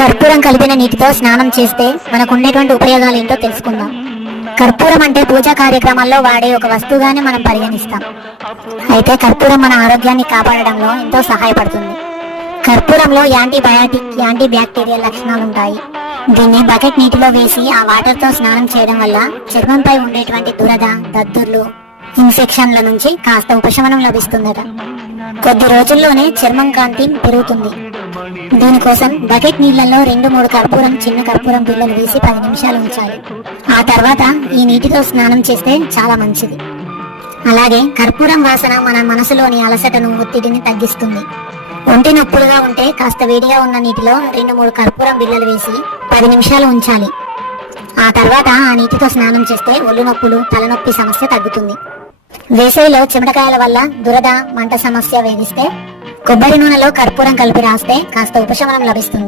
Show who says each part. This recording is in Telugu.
Speaker 1: కర్పూరం కలిపిన నీటితో స్నానం చేస్తే మనకు ఉండేటువంటి ఉపయోగాలు ఏంటో తెలుసుకుందాం. కర్పూరం అంటే పూజా కార్యక్రమాల్లో వాడే ఒక వస్తువుగానే మనం పరిగణిస్తాం. అయితే కర్పూరం మన ఆరోగ్యాన్ని కాపాడడంలో ఎంతో సహాయపడుతుంది. కర్పూరంలో యాంటీబయాటిక్ యాంటీ బ్యాక్టీరియల్ లక్షణాలు ఉంటాయి దీన్ని బకెట్ నీటిలో వేసి ఆ వాటర్తో స్నానం చేయడం వల్ల చర్మంపై ఉండేటువంటి దురద దద్దుర్లు ఇన్ఫెక్షన్ల నుంచి కాస్త ఉపశమనం లభిస్తుందట. కొద్ది రోజుల్లోనే చర్మం కాంతి పెరుగుతుంది. దీనికోసం బకెట్ నీళ్ళలో రెండు మూడు కర్పూరం చిన్న కర్పూరం పిల్లలు వేసి పది నిమిషాలు ఉంచాలి. ఆ తర్వాత ఈ నీటితో స్నానం చేస్తే చాలా మంచిది. అలాగే కర్పూరం వాసన మన మనసులోని అలసటను ఒత్తిడిని తగ్గిస్తుంది. ఒంటి నొప్పులుగా ఉంటే కాస్త వేడిగా ఉన్న నీటిలో రెండు మూడు కర్పూరం బిళ్ళలు వేసి పది నిమిషాలు ఉంచాలి. ఆ తర్వాత ఆ నీటితో స్నానం చేస్తే ఒళ్ళు నొప్పులు తలనొప్పి సమస్య తగ్గుతుంది. వేసవిలో చెమటకాయల వల్ల దురద మంట సమస్య వేధిస్తే కొబ్బరి నూనెలో కర్పూరం కలిపి రాస్తే కాస్త ఉపశమనం లభిస్తుంది.